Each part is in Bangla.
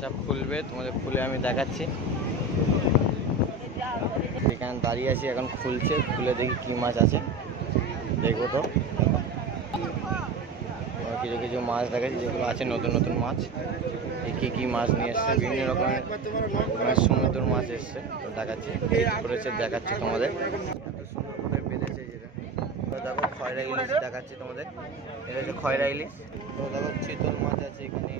মাছটা খুলবে, তোমাদের খুলে আমি দেখাচ্ছি। এখানে দাঁড়িয়ে আছি, এখন খুলছে, খুলে দেখি কি মাছ আছে, দেখবো। তো কিছু কিছু মাছ দেখাচ্ছি যেগুলো আছে নতুন নতুন মাছ। কী কী মাছ নিয়ে এসছে, বিভিন্ন রকমের সমুদ্র মাছ এসছে, তো দেখাচ্ছি করেছে, দেখাচ্ছি তোমাদের। এত সুন্দর করে বেঁধেছে যেটা, তো দেখো খয়রা ইলিশ দেখাচ্ছি তোমাদের। এটা হচ্ছে খয়রা ইলিশ। তো দেখো চিতল মাছ আছে এখানে।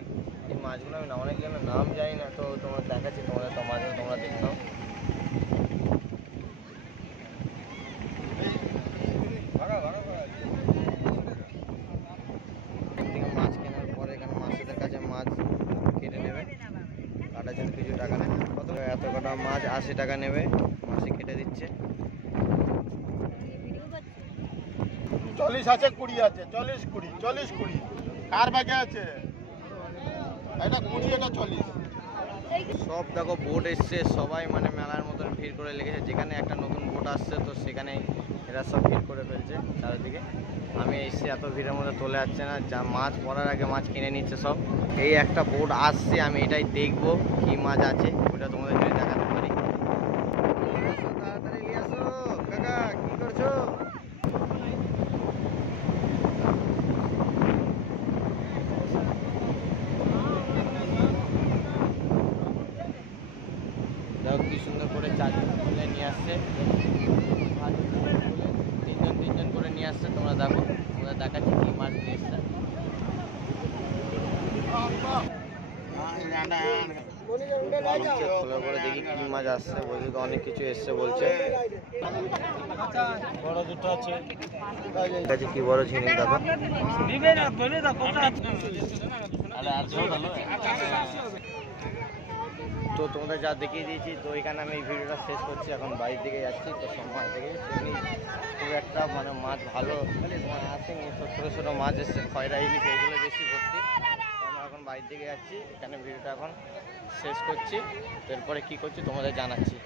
এই মাছগুলো আমি অনেকজনের নাম জানি না, তো তোমার দেখাচ্ছি তোমাদের, তো মাছগুলো তোমরা দেখে নাও। মাছ কেনার পরে এখানে মাছেদের কাছে মাছ কেটে নেবে, কাটার জন্য কিছু টাকা নেবে। কত এত কটা মাছ 80 টাকা নেবে, মাছে কেটে দিচ্ছে। 40 আছে, 20 আছে, 40 20, 40 20 কার ব্যাগে আছে? এটা 20, এটা 40। সব দেখো বোট এসছে, সবাই মানে মেলার মতন ভিড় করে লেগেছে। যেখানে একটা নতুন বোট আসছে, তো সেখানে এরা সব ভিড় করে ফেলছে চারিদিকে। আমি এসে এত ভিড়ের মধ্যে তোলে যাচ্ছে না, যা মাছ পড়ার আগে মাছ কিনে নিচ্ছে সব। এই একটা বোট আসছে, আমি এটাই দেখবো কি মাছ আছে, ওটা তোমাদের যদি দেখাতে পারি। তাড়াতাড়ি নিয়ে আসো কাকা, কি করছো? দেখো কি সুন্দর করে চারজন খুলে নিয়ে আসছে, তিনজন তিনজন করে নিয়ে আসছে। তোমরা দেখো, তোমরা দেখাচ্ছি কি মাছ নিয়ে এসছে। খোলা করে দেখি কি মাছ আসছে, বলছে তো অনেক কিছু এসছে বলছে। বড় দুটো আছে, কি বড় ঝিনুক দেখো। তো তোমাদের যা দেখিয়ে দিয়েছি, তো এখানে আমি এই ভিডিওটা শেষ করছি। এখন বাড়ির দিকে যাচ্ছি, তো সময় থেকে খুব একটা মানে মাছ ভালো তোমার আসেনি, তো ছোটো ছোটো মাছ এসছে, খয়রা ইলিশ এইগুলো বেশি ভর্তি। তো আমরা এখন বাড়ির দিকে যাচ্ছি, এখানে ভিডিওটা এখন শেষ করছি। এরপরে কী করছি তোমাদের জানাচ্ছি।